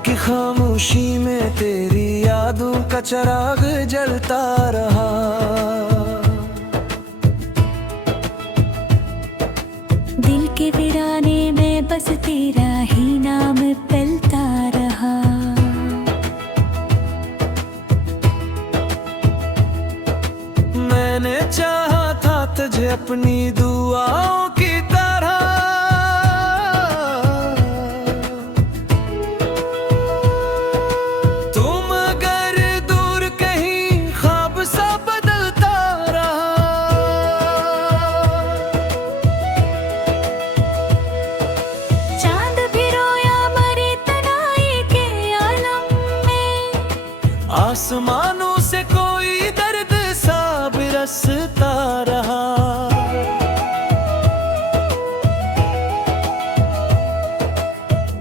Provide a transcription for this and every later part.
की खामोशी में तेरी यादों का चिराग जलता रहा। दिल के वीराने में बस तेरा ही नाम पलता रहा। मैंने चाहा था तुझे अपनी दुआओं की तरह, तुम अगर दूर कहीं ख्वाब सा बदलता रहा। चांद भी रोया मरे तनाई के आलम में, आसमानों से कोई दर्द सा बरसता रहा।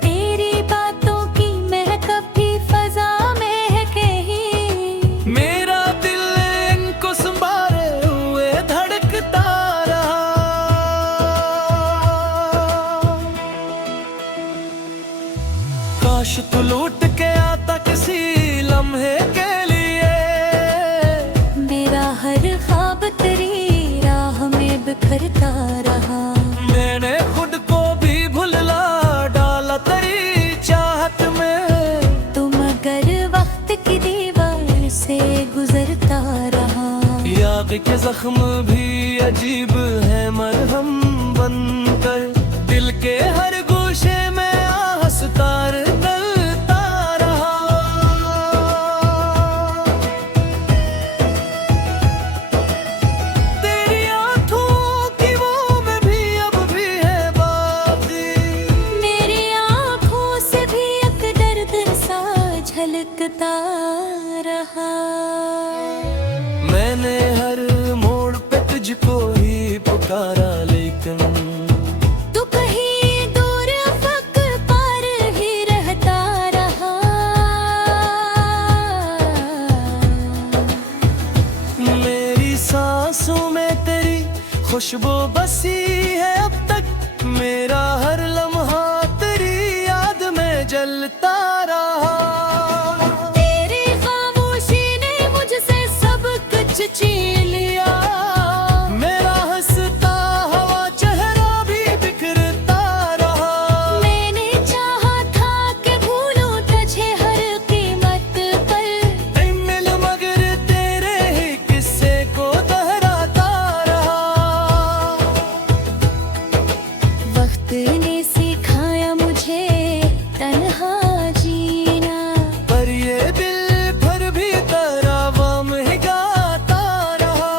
तेरी बातों की महक भी फजा में है कहीं, मेरा दिल इनको संभाले हुए धड़कता रहा। काश तू लौट के आता किसी लम्हे के लिए, मेरा हर ख्वाब तेरी राह में बिखरता रहा। मैंने खुद को भी भुला डाला तेरी चाहत में, तुम अगर वक्त की दीवार से गुजरता रहा। याद के जख्म भी अजीब है मरहम बनकर, दिल के हर गोशे में आस्तार डलता रहा। तेरी आँखों की वो में भी अब भी है बाकी, मेरी आँखों से भी एक दर्द सा झलकता रहा। मैंने हर मोड़ पे तुझको ही पुकारा, लेकिन तू कहीं दूर अफक पार ही रहता रहा। मेरी सांसों में तेरी खुशबू बसी है अब तक, मेरा हर लम्हा तेरी याद में जलता रहा। तेरी खामोशी ने मुझसे सब कुछ छीन लिया, मेरा हंसता हुआ चेहरा भी बिखरता रहा। मैंने चाहा था कि भूलूं तुझे हर कीमत पर, मिल मगर तेरे ही किस्से को दोहराता रहा। वक्त ने सिखाया मुझे तन्हा जीना, पर ये दिल भर भी तरावाम ही गाता रहा।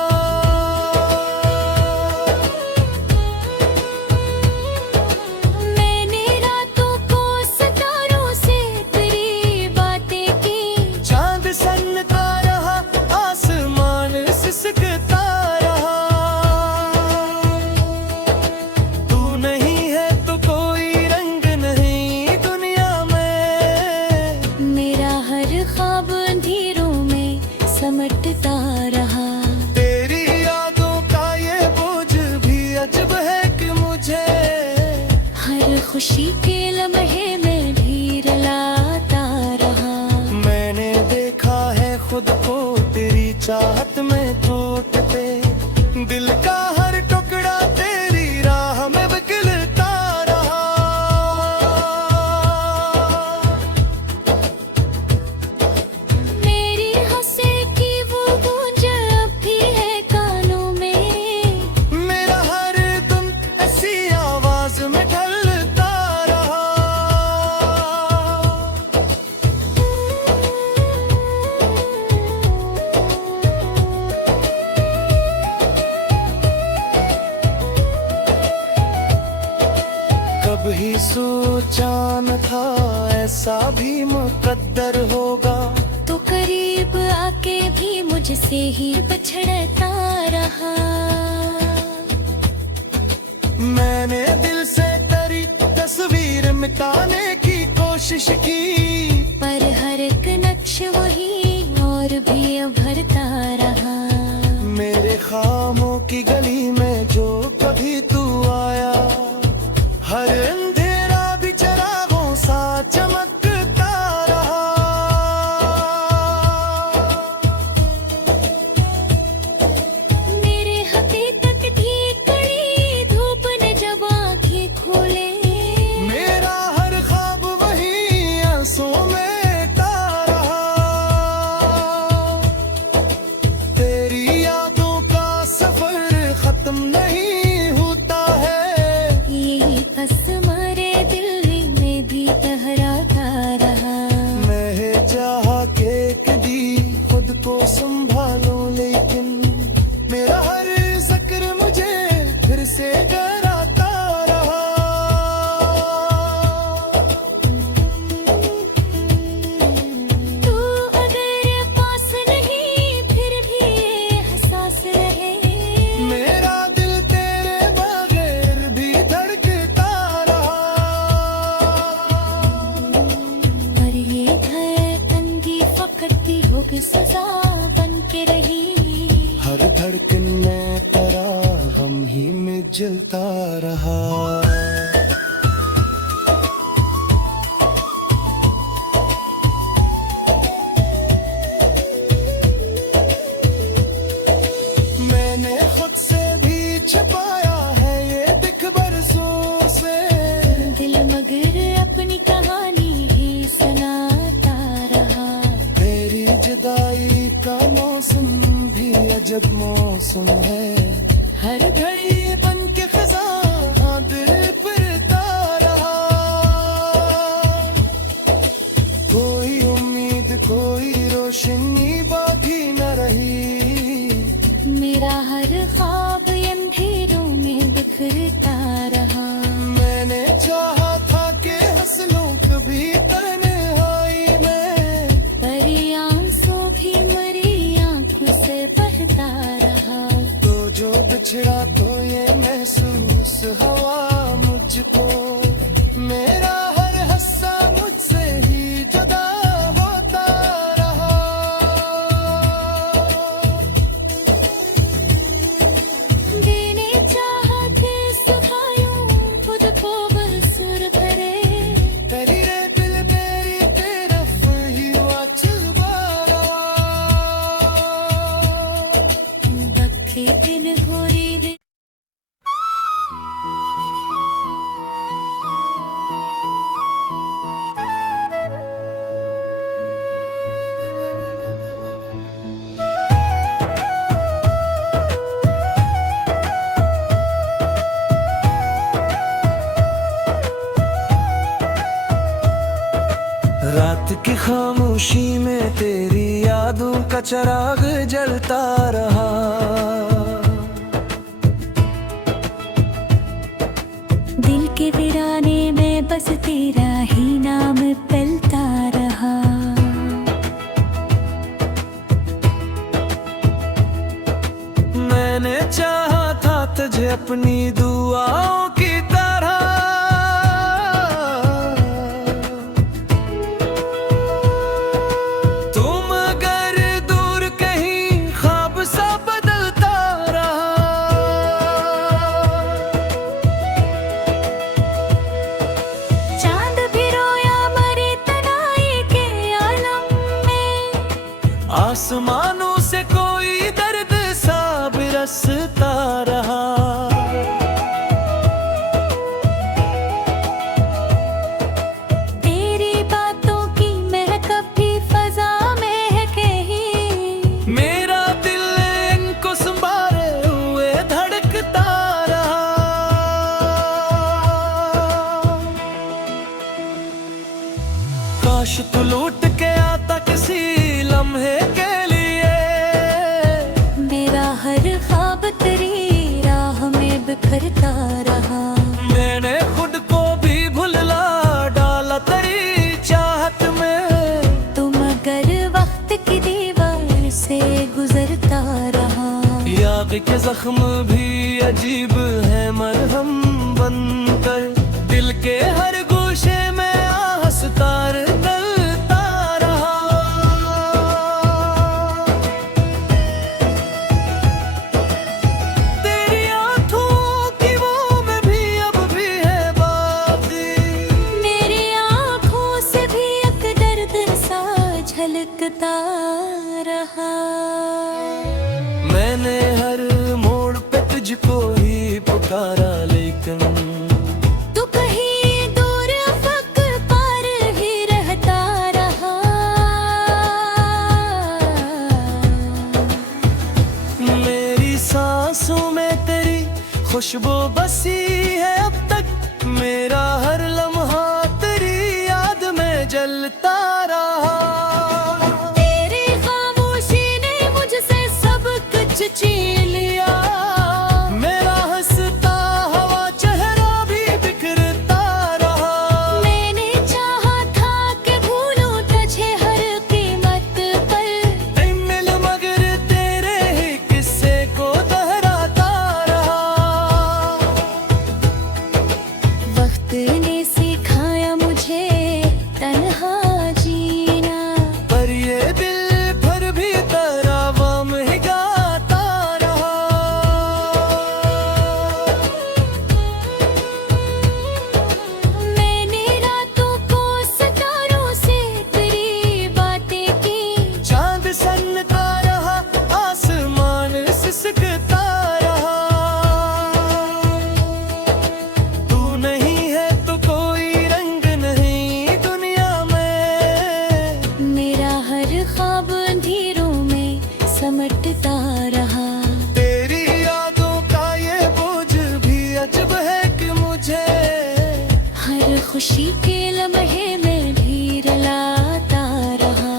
मैंने रातों को सितारों से तेरी बातें की, चांद सन्नता रहा, आसमान सिसकता रहा। तू नहीं है तो कोई रंग नहीं दुनिया में, मेरा हर ख्वाब अंधेरों में समटता रहा। तेरी यादों का ये बोझ भी अजब है कि मुझे हर खुशी के लम्हे में भी रुलाता रहा। मैंने देखा है खुद को तेरी चाहत में टूटते, दिल का हर टुकड़ा तेरी राह में बिखरता रहा। मेरी हंसी की वो गूंज अब भी है कानों में, मेरा हर दम ऐसी आवाज में ढलता रहा। कभी सोचा न था ऐसा भी मुकद्दर होगा, तो करीब आके भी मुझसे ही बिछड़ता रहा। मैंने दिल से तेरी तस्वीर मिटाने की कोशिश की, पर हर एक नक्श वही और भी उभरता रहा। मेरे खामों की गली में जो कभी तू आया, हर अंधेरा भी चरागों सा चमकता जलता रहा। मैंने खुद से भी छुपाया है ये दिख बरसों से, दिल मगर अपनी कहानी ही सुनाता रहा। तेरी जुदाई का मौसम भी अजब मौसम है, हर घड़ी बन के खजा दिल परता रहा। कोई उम्मीद कोई रोशनी बाकी न रही, मेरा हर ख्वाब अंधेरों में बिखरता रहा। मैंने चाहा था कि हंस लूं कभी तन्हाई में, पर ये आंसू भी मरी आंखों से बहता रहा। तो जो बिछड़ा तो ये महसूस हवा मुझको, मेरा हर हिस्सा मुझसे ही जुदा होता रहा। देने चाहा कि सुखायूं खुद को बरसुर करे, तेरी रे दिल मेरी तरफ ही वाचुबा दखे दिन घोरी दे। रात की खामोशी में तेरी यादों का चिराग जलता रहा। दिल के वीराने में बस तेरा ही नाम पलता रहा। मैंने चाहा था तुझे अपनी दुआओं की तरह, तुम अगर दूर कहीं ख्वाब सा बदलता रहा। चांद भी रोया मरी तनाई के आलम में, आसमानों से कोई दर्द सा बरसता रहा। तेरी बातों की महक भी फजा में है कहीं, मेरा दिल इनको संभाले हुए धड़कता रहा। काश तू लौट के आता किसी लम्हे के लिए, मेरा हर ख्वाब तेरी राह में बिखरता रहा। मैंने खुद को भी भुला डाला तेरी चाहत में, तुम अगर वक्त की दीवार से गुजरता रहा। याद के जख्म भी अजीब है मरहम बनकर, दिल के हर गोशे में आस्तार डलता रहा। तेरी आंखों की वो में भी अब भी है बाकी, मेरी आँखों से भी एक दर्द सा झलकता रहा। मैंने हर मोड़ पे तुझको ही पुकारा, लेकिन तू कहीं दूर अफक पार ही रहता रहा। मेरी सांसों में तेरी खुशबू बसी है अब तक, मेरा हर लम्हा तेरी याद में जलता रहा। तेरी खामोशी ने मुझसे सब कुछ छीन लिया, मेरा हंसता हवा चेहरा भी बिखरता रहा। मैंने चाहा था कि भूलूं तुझे हर कीमत पर, ऐ मिल मगर तेरे ही किस्से को दोहराता रहा। वक्त खुशी के लम्हे में भी रुलाता रहा।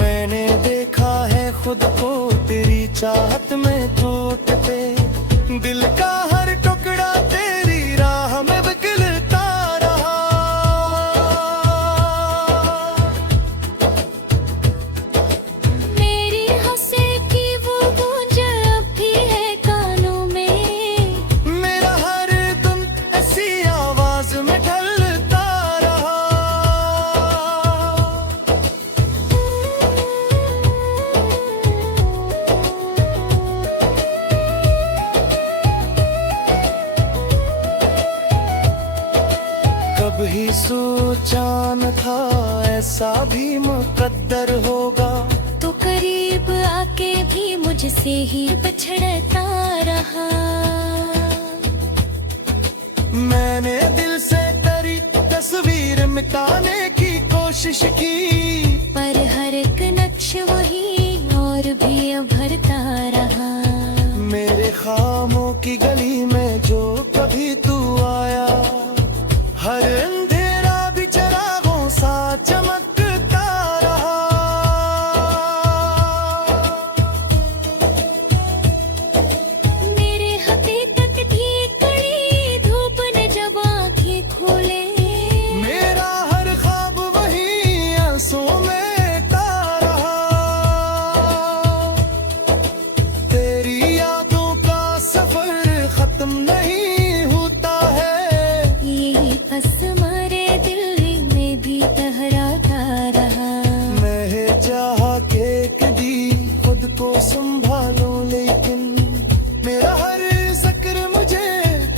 मैंने देखा है खुद को तेरी चाहत में टूटते, दिल का हर टुकड़ा तेरी राह में बिखरता रहा। मेरी हंसी की वो गूंज अब भी है कानों में, मेरा हर दिन ऐसी आवाज में ढलता रहा। कभी सोचा न था ऐसा भी मुकद्दर होगा, तो करीब आके भी मुझसे ही बिछड़ता रहा। मैंने दिल से तेरी तस्वीर मिटाने की कोशिश की, पर हर एक नक्श वही और भी उभरता रहा। मेरे ख्वाबों की गली में जो कभी तू आया, हर अंधेरा भी चिरागों सा चमकता रहा। मेरे हकीकत की कड़ी धूप ने जब आँखें खोले, मेरा हर ख्वाब वही आंसुओं में ता रहा। तेरी यादों का सफर खत्म नहीं होता है, यही बस हमारे दिल में भी लहराता रहा। मैं चाहा के कभी खुद को संभालूं, लेकिन मेरा हर जिक्र मुझे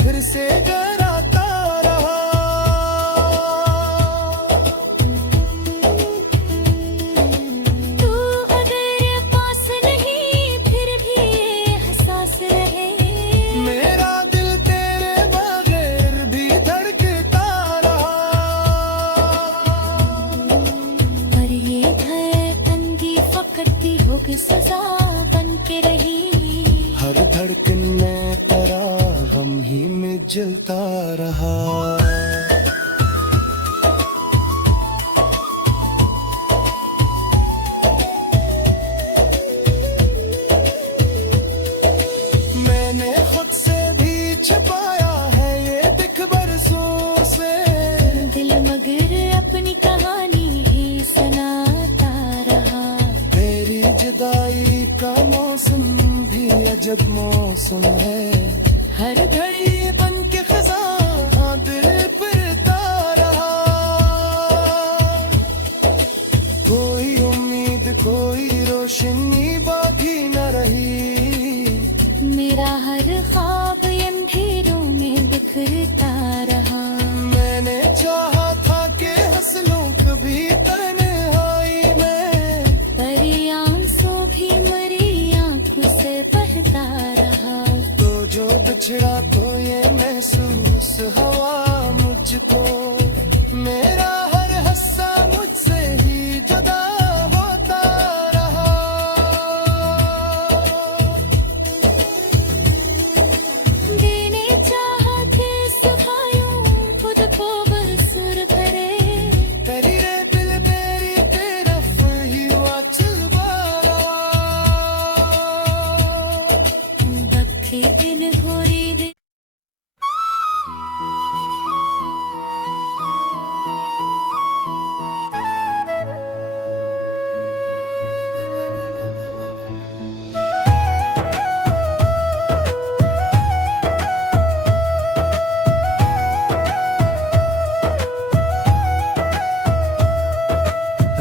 फिर से डराता रहा। तू अगर पास नहीं फिर भी एहसास रहे, मेरा दिल तेरे बगैर भी धड़कता रहा। पर ये धड़कन भी फकत होग सजा बन के रही। हर धड़कन में तेरा गम ही में जलता रहा। मैंने खुद से भी छुपाया है ये दिख बरसों से, दिल मगर अपनी कहानी ही सुनाता रहा। तेरी जुदाई का मौसम भी अजब मौसम है, हर घड़ी बन के खज़ां दिल परता रहा। कोई उम्मीद कोई रोशनी बाकी न रही, मेरा हर ख्वाब अंधेरों में बिखरता रहा। मैंने चाहा था कि हंस लूं कभी तन्हाई में, पर ये आंसू भी मरी आंखों से बहता रहा। तो जो बिछड़ा तो ये महसूस हवा मुझको, मेरा हर हिस्सा मुझसे ही जुदा होता रहा। देने चाहा के सुखायूं खुद को बरसुर करे, तेरी रे दिल मेरी तरफ ही वाचल वाला। दखे दिन घोरी दे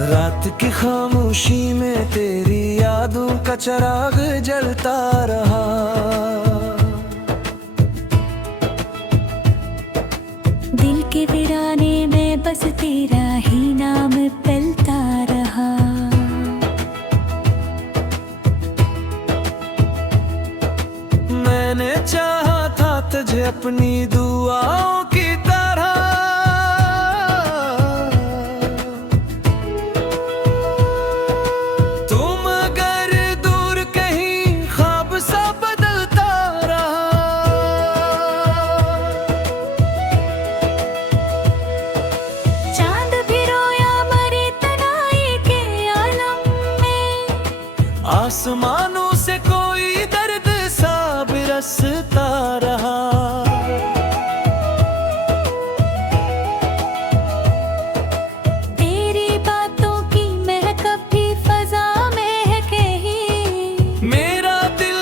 रात की खामोशी में तेरी यादों का चिराग जलता रहा। दिल के वीराने में बस तेरा ही नाम पलता रहा। मैंने चाहा था तुझे अपनी दुआओं की तरह, तुम अगर दूर कहीं ख्वाब सा बदलता रहा। चलता रहा। तेरी बातों की महक भी फजा में है कहीं, मेरा दिल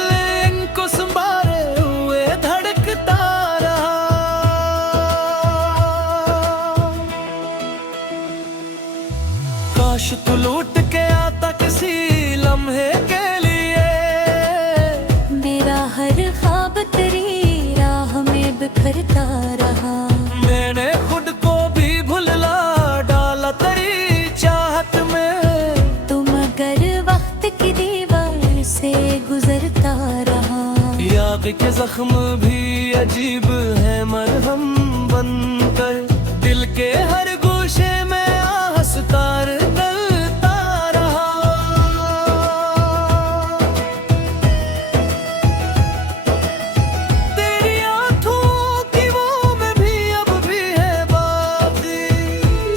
इनको संभाले हुए धड़कता रहा। काश तू लौट के आता किसी लम्हे के लिए, मेरा हर ख्वाब तेरी राह में बिखरता रहा। मैंने खुद को भी भुला डाला तेरी चाहत में, तुम अगर वक्त की दीवार से गुजरता रहा। याद के जख्म भी अजीब है मरहम बनकर, दिल के हर गोशे में आस्तार डलता रहा। तेरी आँखों की वो में भी अब भी है बाकी,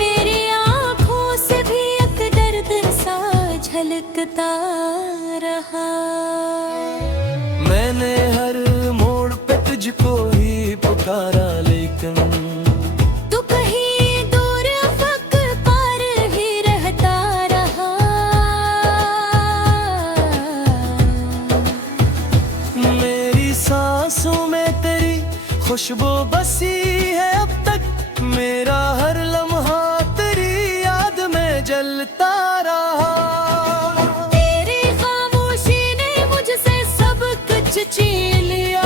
मेरी आँखों से भी एक दर्द सा झलकता रहा। मैंने हर मोड़ पे तुझको ही पुकारा, लेकिन तू कहीं दूर अफक पार ही रहता रहा। मेरी सांसों में तेरी खुशबू बसी है अब तक, मेरा हर लम्हा तेरी याद में जलता रहा। तेरी खामोशी ने मुझसे सब कुछ छीन लिया,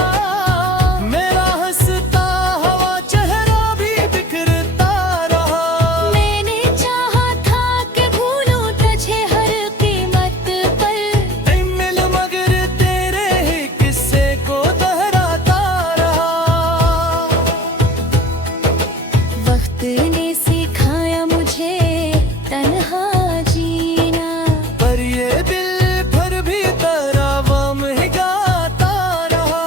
मेरा हंसता हवा चेहरा भी बिखरता रहा। मैंने चाहा था कि भूलूं तुझे हर कीमत पर, ऐ मिल मगर तेरे ही किस्से को दोहराता रहा। वक्त ने सिखाया मुझे तन्हा जीना, पर ये दिल भर भी तरावा में गाता रहा।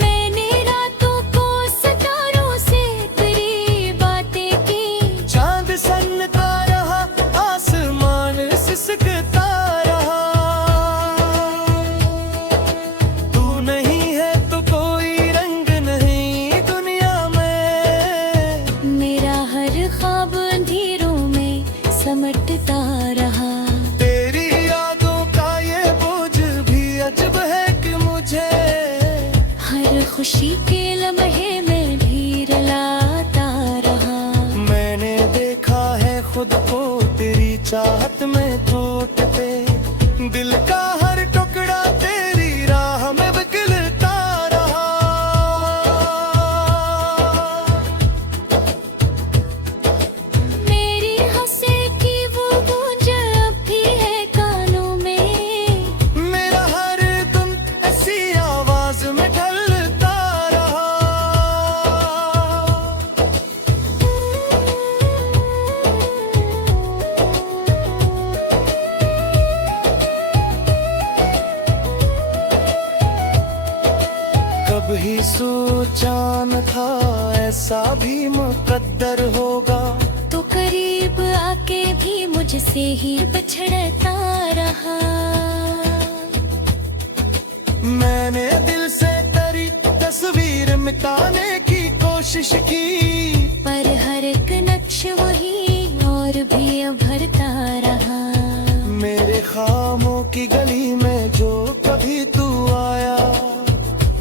मैंने रातों को सितारों से तेरी बातें की, चांद सन्नता रहा, आसमान सिसकता रहा। तू नहीं है तो कोई रंग नहीं दुनिया में, मेरा हर ख्वाब अंधेरों में समटता रहा। तेरी यादों का ये बोझ भी अजब है कि मुझे हर खुशी के लम्हे में भी रुलाता रहा। मैंने देखा है खुद को तेरी चाहत में टूटते, दिल का हर टुकड़ा तेरी राह में बिखरता रहा। मेरी हंसी की वो गूंज अब भी है कानों में, मेरा हर दिन ऐसी आवाज में ढलता रहा। कभी सोचा न था ऐसा भी मुकद्दर होगा, तो करीब आके भी मुझसे ही बिछड़ता रहा। मैंने दिल से तेरी तस्वीर मिटाने की कोशिश की, पर हर एक नक्श वही और भी उभरता रहा। मेरे खामों की गली में जो कभी तू आया,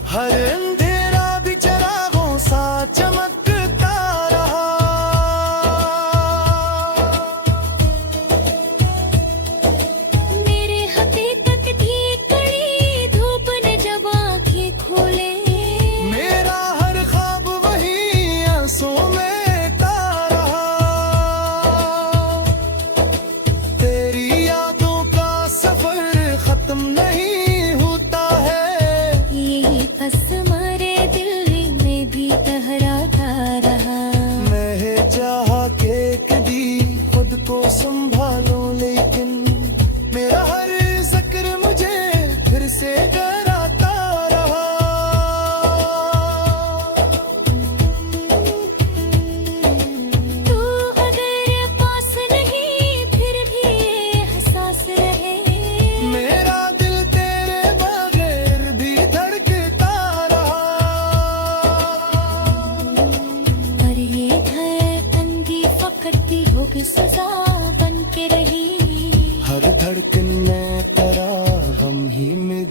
हर अंधेरा भी चरागों सा चमकता रहा। मेरे हकीकत की कड़ी धूप ने जब आंखें खोले, मेरा हर ख्वाब वही आंसुओं में ता रहा। तेरी यादों का सफर खत्म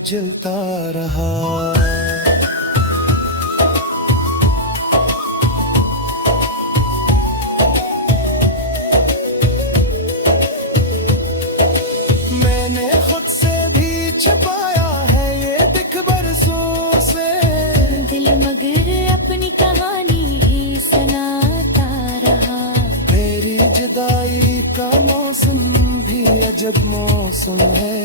जलता रहा। मैंने खुद से भी छुपाया है ये दिख बरसों से, दिल मगर अपनी कहानी ही सुनाता रहा। मेरी जुदाई का मौसम भी अजब मौसम है,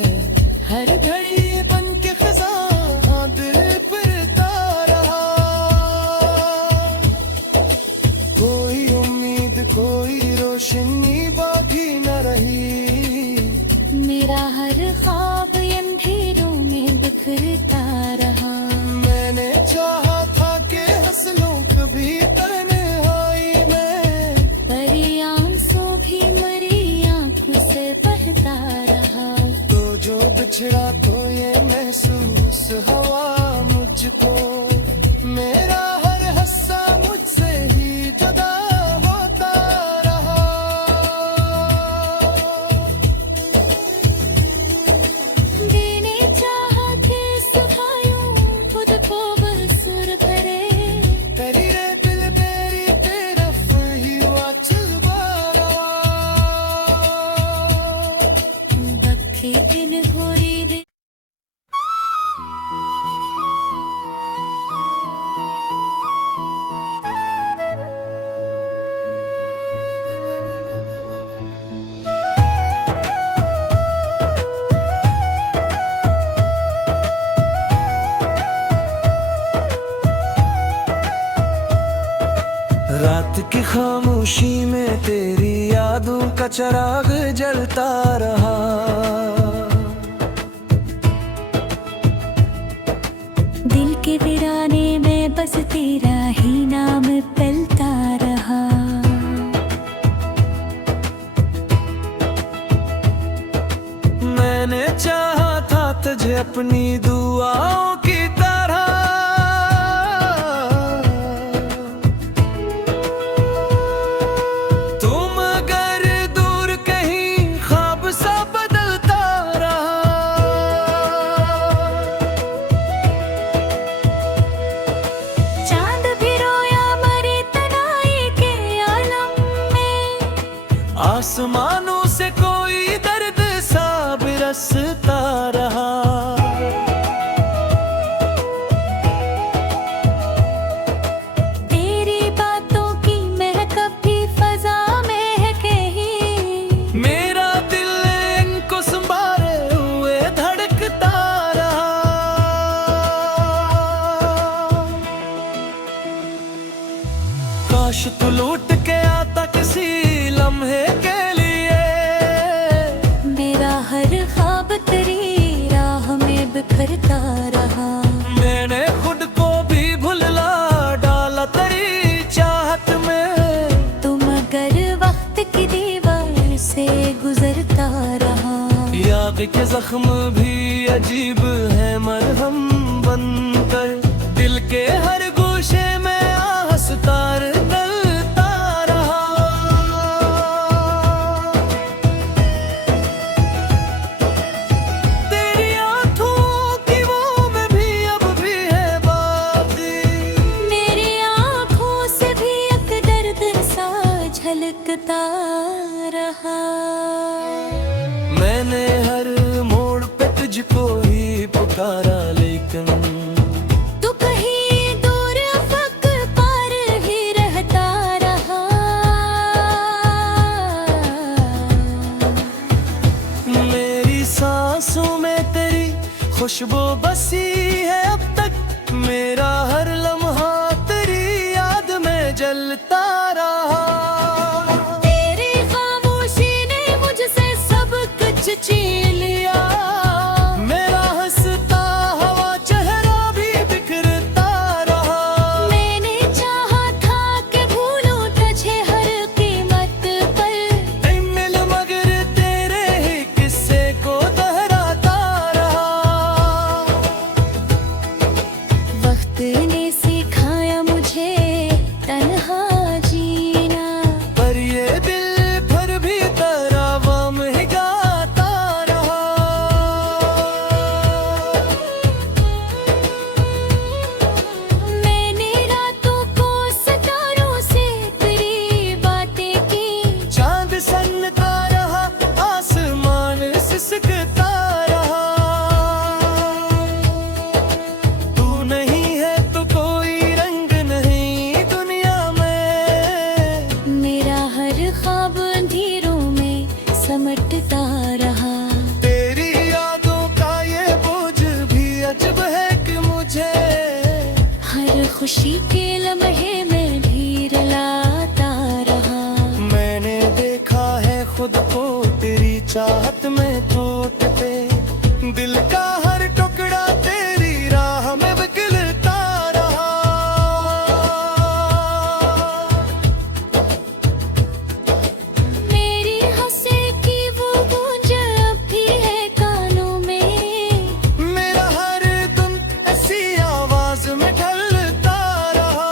हर घड़ी बन के खज़ां दिल फिरता रहा। कोई उम्मीद कोई रोशनी बाकी न रही, मेरा हर ख्वाब अंधेरों में बिखरता रहा। मैंने चाहा था कि हंस लूं कभी तन्हाई में, पर ये आंसू भी मरी आंखों से बहता रहा। तो जो बिछड़ा तो ये महसूस हुआ मुझको, मेरा हर हिस्सा मुझसे ही जुदा होता रहा। देने चाहा कि सुखायूं खुद को बसुर करे, तेरी रे दिल मेरी तरफ ही वाचल बारा, बखे दिन घोरी दे। रात की खामोशी में तेरी यादों का चिराग जलता रहा। दिल के वीराने में बस तेरा ही नाम पलता रहा। मैंने चाहा था तुझे अपनी दुआओं की तरह, तुम अगर दूर कहीं ख्वाब सा बदलता रहा। चांद भी रोया मरी तनाई के आलम में, आसमानों से कोई दर्द सा बरसता रहा। तेरी बातों की महक भी फजा में है कहीं, मेरा दिल इनको संभाले हुए धड़कता रहा। काश तू लौट के आता किसी लम्हे के लिए, मेरा हर ख्वाब तेरी राह में बिखरता रहा। मैंने खुद को भी भुला डाला तेरी चाहत में, तुम अगर वक्त की दीवार से गुजरता रहा। याद के जख्म भी अजीब है मरहम बनकर, दिल के हर गोशे में आस्तार डलता रहा। तेरी आंखों की वो में भी अब भी है बाकी, मेरी आँखों से भी एक दर्द सा झलकता रहा। मैंने हर मोड़ पे तुझको ही पुकारा, लेकिन तू कहीं दूर अफक पार ही रहता रहा। मेरी सांसों में तेरी खुशबू बसी है अब तक, मेरा हर लम्हा तेरी याद में जलता रहा। तेरी खामोशी ने मुझसे सब कुछ छीन लिया, मेरा हंसता हुआ चेहरा भी बिखरता रहा। मैंने चाहा था कि भूलूं तुझे हर कीमत पर, ऐ मिल मगर तेरे ही किस्से को दोहराता रहा। खुशी के लम्हे में भी रुलाता रहा। मैंने देखा है खुद को तेरी चाहत में टूटते, दिल का हर टुकड़ा तेरी राह में बिखरता रहा। मेरी हंसी की वो गूंज अब भी है कानों में, मेरा हर दिन ऐसी आवाज में ढलता रहा।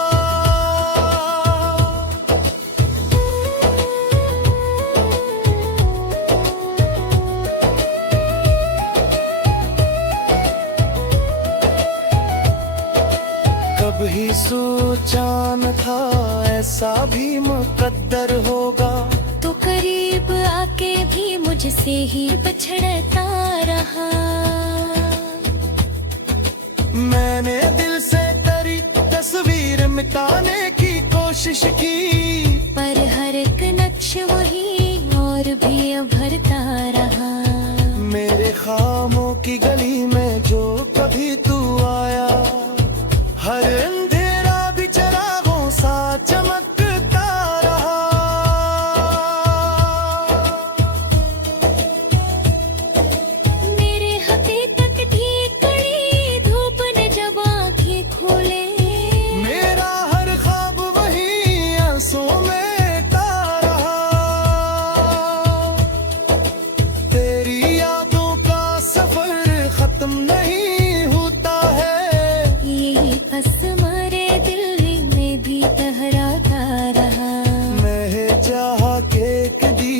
कभी सोचा न था ऐसा भी मुकद्दर होगा, तो करीब आके भी मुझसे ही बिछड़ता रहा। मैंने दिल से तेरी तस्वीर मिटाने की कोशिश की, पर हर एक नक्श वही और भी उभरता रहा। मेरे ख्वाबों की गली में जो कभी तू आया, हर अंधेरा भी चिरागों सा चमकता रहा। मेरे हकीकत की कड़ी धूप ने जब आँखें खोले, मेरा हर ख्वाब वही आंसुओं में ता रहा। तेरी यादों का सफर खत्म नहीं होता है, यही बस हमारे दिल में भी टहराता रहा। मैं चाहा के कभी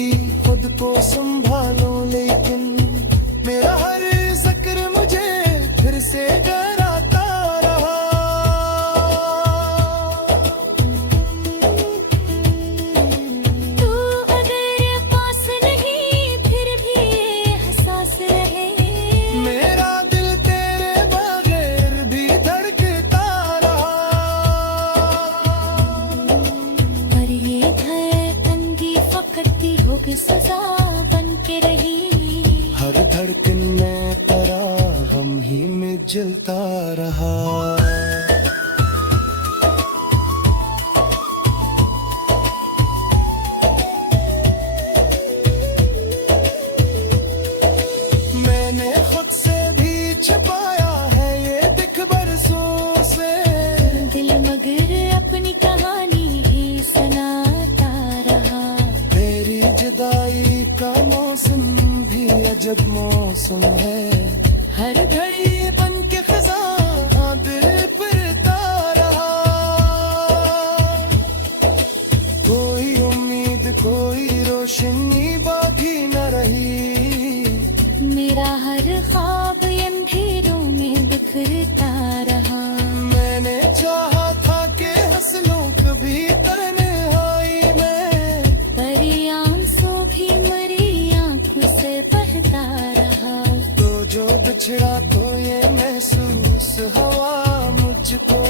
खुद को संभालूं, लेकिन मेरा हर जिक्र मुझे फिर से डराता रहा। तू अगर पास नहीं फिर भी एहसास रहे, मेरा दिल तेरे बगैर भी धड़कता रहा। पर ये धड़कन भी फकत योग सजा बन के रही। हर धड़कन में तेरा गम ही में जलता रहा। मैंने खुद से भी छुपाया है ये दिख बरसों से, दिल मगर अपनी कहानी ही सुनाता रहा। तेरी जुदाई का मौसम भी अजब मौसम है, हर घड़ी बन के खज़ां दिल परता रहा। कोई उम्मीद कोई रोशनी बाकी न रही, मेरा हर ख्वाब अंधेरों में बिखरता रहा। मैंने चाहा था कि हंस लूं कभी तन्हाई में, पर ये आंसू भी मरी आंखों से बहता रहा। तो जो बिछड़ा तो ये महसूस हुआ मुझको,